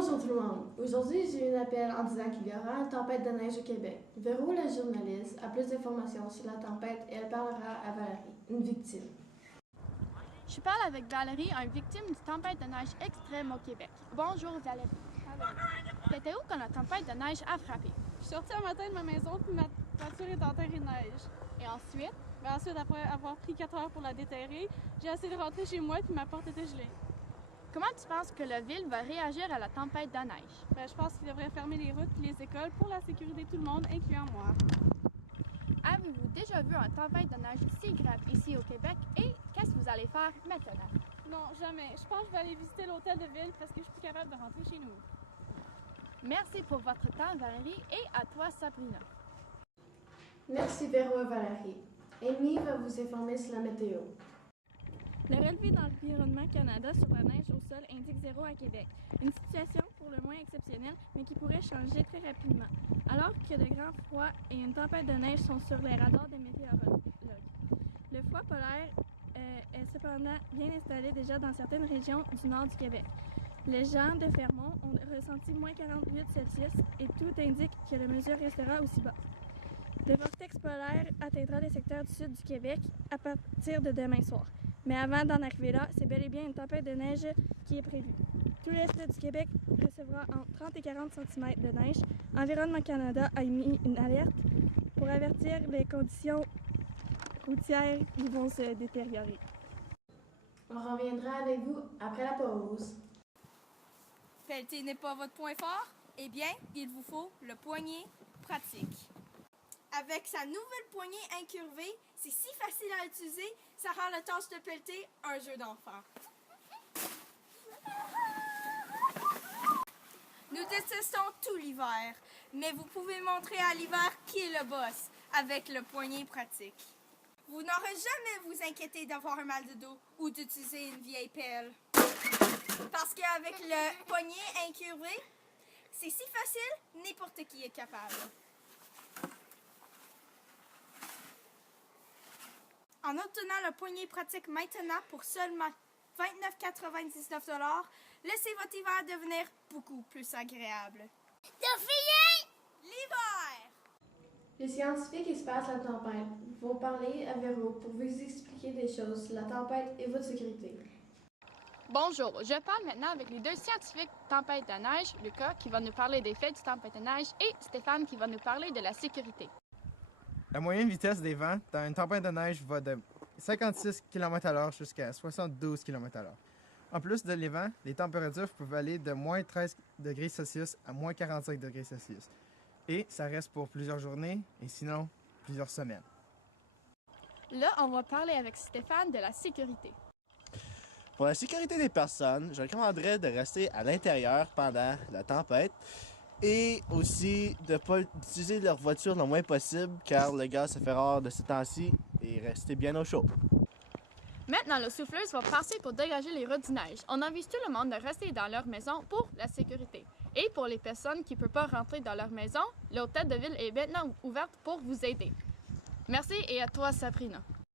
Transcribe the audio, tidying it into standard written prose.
Bonjour tout le monde. Aujourd'hui, j'ai eu un appel en disant qu'il y aura une tempête de neige au Québec. Véro, la journaliste, a plus d'informations sur la tempête et elle parlera à Valérie, une victime. Je parle avec Valérie, une victime d'une tempête de neige extrême au Québec. Bonjour Valérie. T'étais où quand la tempête de neige a frappé? Je suis sortie un matin de ma maison puis ma voiture est en terre et neige. Et ensuite? Ensuite, après avoir pris 4 heures pour la déterrer, j'ai essayé de rentrer chez moi puis ma porte était gelée. Comment tu penses que la ville va réagir à la tempête de neige? Je pense qu'ils devraient fermer les routes et les écoles pour la sécurité de tout le monde, incluant moi. Avez-vous déjà vu une tempête de neige si grave ici au Québec et qu'est-ce que vous allez faire maintenant? Non, jamais. Je pense que je vais aller visiter l'hôtel de ville parce que je suis plus capable de rentrer chez nous. Merci pour votre temps, Valérie, et à toi, Sabrina. Merci Véro et Valérie. Amy va vous informer sur la météo. Le relevé d'Environnement Canada sur la neige au sol indique 0 à Québec. Une situation pour le moins exceptionnelle, mais qui pourrait changer très rapidement. Alors que de grands froids et une tempête de neige sont sur les radars des météorologues. Le froid polaire est cependant bien installé déjà dans certaines régions du nord du Québec. Les gens de Fermont ont ressenti moins 48 Celsius et tout indique que la mesure restera aussi bas. Le vortex polaire atteindra les secteurs du sud du Québec à partir de demain soir. Mais avant d'en arriver là, c'est bel et bien une tempête de neige qui est prévue. Tout l'est du Québec recevra entre 30 et 40 cm de neige. Environnement Canada a émis une alerte pour avertir les conditions routières qui vont se détériorer. On reviendra avec vous après la pause. Pelleter n'est pas votre point fort? Eh bien, il vous faut le poignet pratique. Avec sa nouvelle poignée incurvée, c'est si facile à utiliser, ça rend la tâche de pelleter un jeu d'enfant. Nous détestons tout l'hiver, mais vous pouvez montrer à l'hiver qui est le boss avec le poignet pratique. Vous n'aurez jamais vous inquiéter d'avoir un mal de dos ou d'utiliser une vieille pelle. Parce qu'avec le poignet incurvé, c'est si facile, n'importe qui est capable. En obtenant le poignet pratique maintenant pour seulement 29,99 $, laissez votre hiver devenir beaucoup plus agréable. L'hiver! Les scientifiques espacent la tempête vont parler à Véro pour vous expliquer des choses sur la tempête et votre sécurité. Bonjour, je parle maintenant avec les deux scientifiques tempête de neige, Lucas qui va nous parler des faits du tempête de neige et Stéphane qui va nous parler de la sécurité. La moyenne vitesse des vents dans une tempête de neige va de 56 km/h jusqu'à 72 km/h. En plus de les vents, les températures peuvent aller de moins 13 degrés Celsius à moins 45 degrés Celsius. Et ça reste pour plusieurs journées et sinon plusieurs semaines. Là, on va parler avec Stéphane de la sécurité. Pour la sécurité des personnes, je recommanderais de rester à l'intérieur pendant la tempête et aussi de ne pas utiliser leur voiture le moins possible car le gaz se fait rare de ces temps-ci et rester bien au chaud. Maintenant, le souffleuse va passer pour dégager les routes du neige. On invite tout le monde de rester dans leur maison pour la sécurité. Et pour les personnes qui ne peuvent pas rentrer dans leur maison, l'hôtel de ville est maintenant ouverte pour vous aider. Merci et à toi, Sabrina.